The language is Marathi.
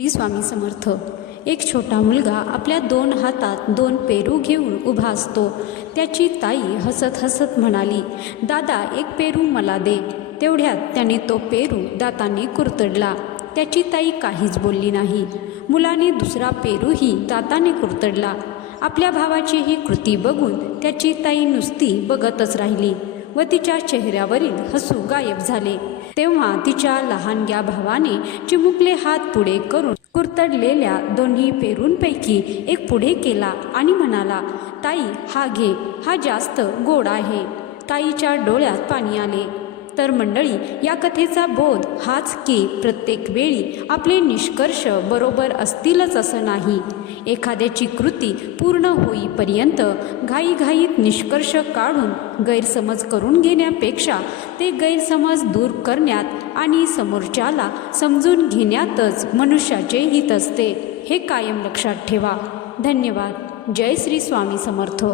श्री स्वामी समर्थ. एक छोटा मुलगा आपल्या 2 हातात 2 पेरू घेऊन उभा असतो. त्याची ताई हसत हसत म्हणाली, दादा एक पेरू मला दे. तेवढ्यात त्याने तो पेरू दाताने कुरतडला. त्याची ताई काहीच बोलली नाही. मुलाने दुसरा पेरूही दाताने कुरतडला. आपल्या भावाची ही कृती बघून त्याची ताई नुसती बघतच राहिली व तिच्या चेहऱ्यावरील हसू गायब झाले. तेव्हा तिच्या लहानग्या भावाने चिमुकले हात पुढे करून कुरतडलेल्या दोन्ही पेरूंपैकी एक पुढे केला आणि म्हणाला, ताई हा घे, हा जास्त गोड आहे. ताईच्या डोळ्यात पाणी आले. तर मंडळी, या कथेचा बोध हाच की प्रत्येक वेळी आपले निष्कर्ष बरोबर असतीलच असं नाही. एखाद्याची कृती पूर्ण होईपर्यंत घाईघाईत निष्कर्ष काढून गैरसमज करून घेण्यापेक्षा ते गैरसमज दूर करण्यात आणि समोरच्याला समजून घेण्यातच मनुष्याचे हित असते. हे कायम लक्षात ठेवा. धन्यवाद. जय श्री स्वामी समर्थ.